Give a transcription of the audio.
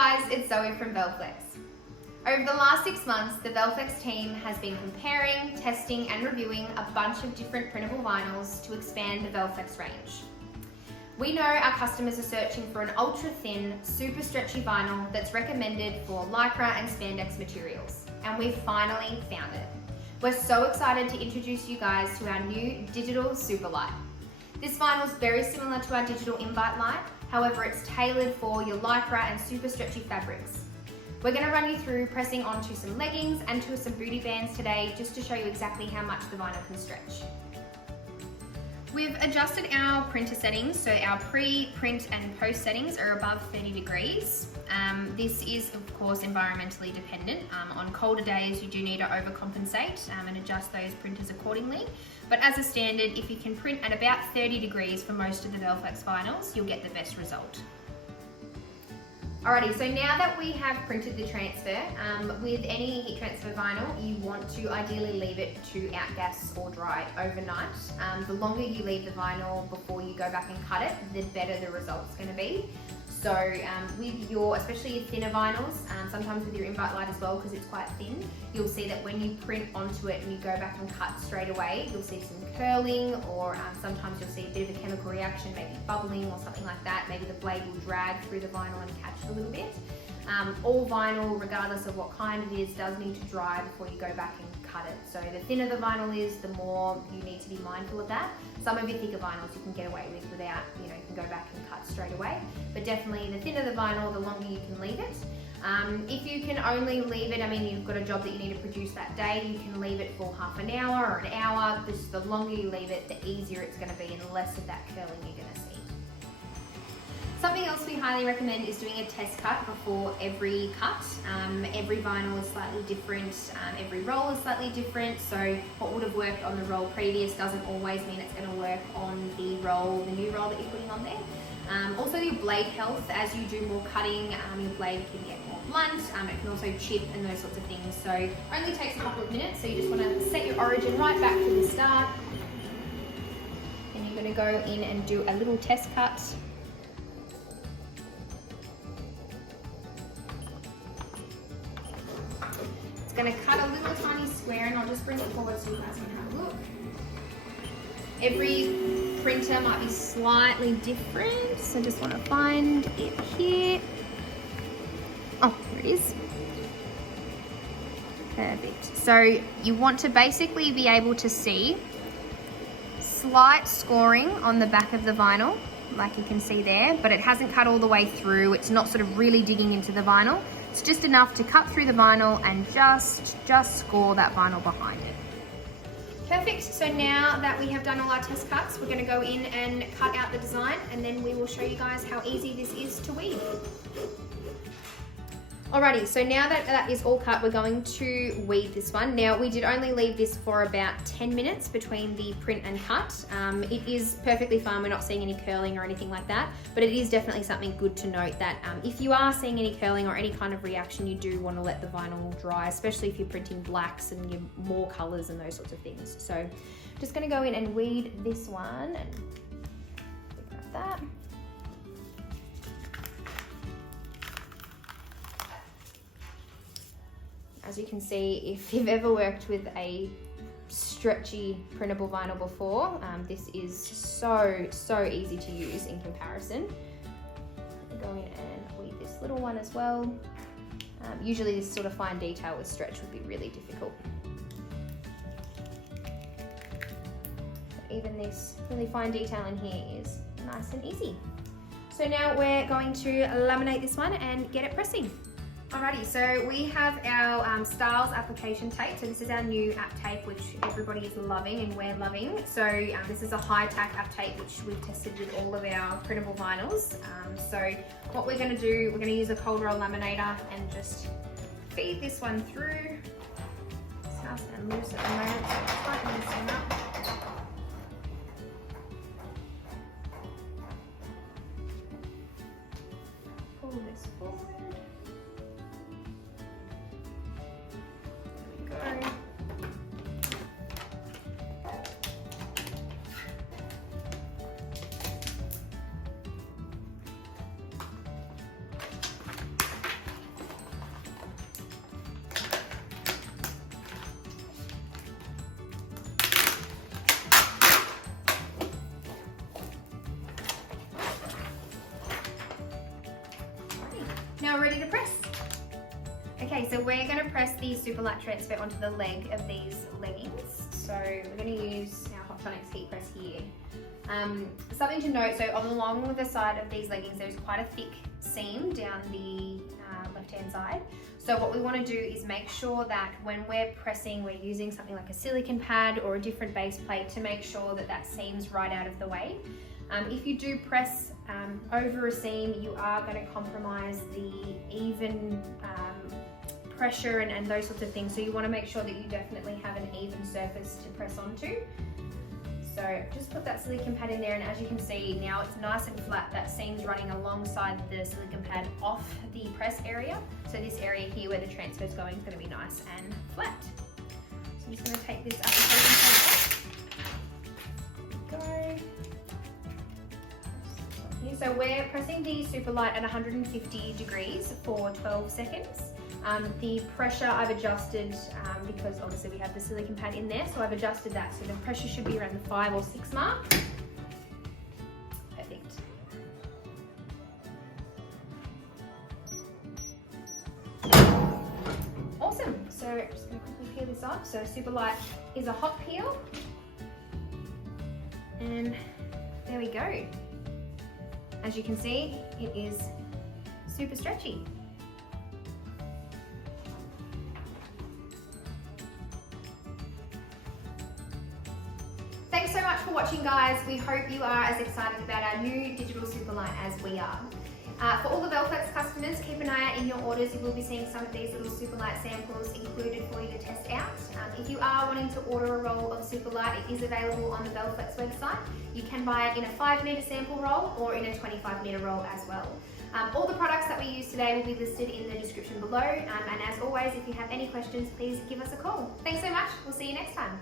guys, it's Zoe from Velflex. Over the last 6 months, the Velflex team has been comparing, testing and reviewing a bunch of different printable vinyls to expand the Velflex range. We know our customers are searching for an ultra thin, super stretchy vinyl that's recommended for Lycra and spandex materials, and we've finally found it. We're so excited to introduce you guys to our new Digital Super Light. This vinyl is very similar to our Digital Invite Light, however it's tailored for your Lycra and super stretchy fabrics. We're going to run you through pressing onto some leggings and to some booty bands today just to show you exactly how much the vinyl can stretch. We've adjusted our printer settings, so our pre, print and post settings are above 30 degrees. This is of course environmentally dependent. On colder days you do need to overcompensate and adjust those printers accordingly. But as a standard, if you can print at about 30 degrees for most of the Velflex vinyls, you'll get the best result. Alrighty, so now that we have printed the transfer, with any heat transfer vinyl, you want to ideally leave it to outgas or dry overnight. The longer you leave the vinyl before you go back and cut it, the better the result's going to be. So with your, especially your thinner vinyls, sometimes with your Invite Light as well because it's quite thin, you'll see that when you print onto it and you go back and cut straight away, you'll see some curling or sometimes you'll see a bit of a chemical reaction, maybe bubbling or something like that. Maybe the blade will drag through the vinyl and catch it a little bit. All vinyl, regardless of what kind it is, does need to dry before you go back and cut it. So the thinner the vinyl is, the more you need to be mindful of that. Some of your thicker vinyls you can get away with without, you can go back and cut straight away. But definitely the thinner the vinyl, the longer you can leave it. If you can only leave it, you've got a job that you need to produce that day, you can leave it for half an hour or an hour. Just the longer you leave it, the easier it's going to be and less of that curling you're going to see. Something else we highly recommend is doing a test cut before every cut. Every vinyl is slightly different, every roll is slightly different, so what would have worked on the roll previous doesn't always mean it's going to work on the new roll that you're putting on there. Also your blade health, as you do more cutting, your blade can get more blunt, it can also chip and those sorts of things, so it only takes a couple of minutes, so you just want to set your origin right back to the start, and you're going to go in and do a little test cut. Going to cut a little tiny square, and I'll just bring it forward so you guys can have a look. Every printer might be slightly different, so just want to find it here. Oh, there it is. Perfect. So you want to basically be able to see slight scoring on the back of the vinyl, like you can see there, but it hasn't cut all the way through. It's not sort of really digging into the vinyl. It's just enough to cut through the vinyl and just score that vinyl behind it. Perfect, so now that we have done all our test cuts, we're going to go in and cut out the design, and then we will show you guys how easy this is to weave. Alrighty, so now that that is all cut, we're going to weave this one. Now, we did only leave this for about 10 minutes between the print and cut. It is perfectly fine, we're not seeing any curling or anything like that, but it is definitely something good to note that if you are seeing any curling or any kind of reaction, you do want to let the vinyl dry, especially if you're printing blacks and you're more colors and those sorts of things. So, just gonna go in and weed this one and like that. As you can see, if you've ever worked with a stretchy printable vinyl before, this is so easy to use in comparison. Go in and weave this little one as well. Usually this sort of fine detail with stretch would be really difficult. But even this really fine detail in here is nice and easy. So now we're going to laminate this one and get it pressing. Alrighty, so we have our Styles application tape. So this is our new app tape, which everybody is loving and we're loving. So this is a high-tack app tape, which we've tested with all of our printable vinyls. So what we're going to do, we're going to use a cold roll laminator and just feed this one through. It's nice and loose at the moment, so it's slightly loosen up. Pull this forward. Now we're ready to press. Okay, so we're going to press the Superlight Transfer onto the leg of these leggings. So we're going to use our Hotonics heat press here. Something to note, so along the side of these leggings there's quite a thick seam down the left hand side. So what we want to do is make sure that when we're pressing, we're using something like a silicone pad or a different base plate to make sure that that seam's right out of the way. If you do press over a seam, you are going to compromise the even pressure and those sorts of things. So you want to make sure that you definitely have an even surface to press onto. So just put that silicone pad in there, and as you can see now it's nice and flat. That seam's running alongside the silicone pad off the press area. So this area here where the transfer is going is going to be nice and flat. So I'm just going to take this application pad off. There we go. So we're pressing the Superlight at 150 degrees for 12 seconds. The pressure I've adjusted because obviously we have the silicone pad in there, so I've adjusted that. So the pressure should be around the 5 or 6 mark. Perfect. Awesome. So I'm just going to quickly peel this off. So Superlight is a hot peel. And there we go. As you can see, it is super stretchy. Thanks so much for watching, guys. We hope you are as excited about our new digital Superlight as we are. For all the Velflex customers, keep an eye out in your orders. You will be seeing some of these little Superlight samples included for you to test out. If you are wanting to order a roll of Superlight, it is available on the Velflex website. You can buy it in a 5-metre sample roll or in a 25-metre roll as well. All the products that we use today will be listed in the description below. And as always, if you have any questions, please give us a call. Thanks so much. We'll see you next time.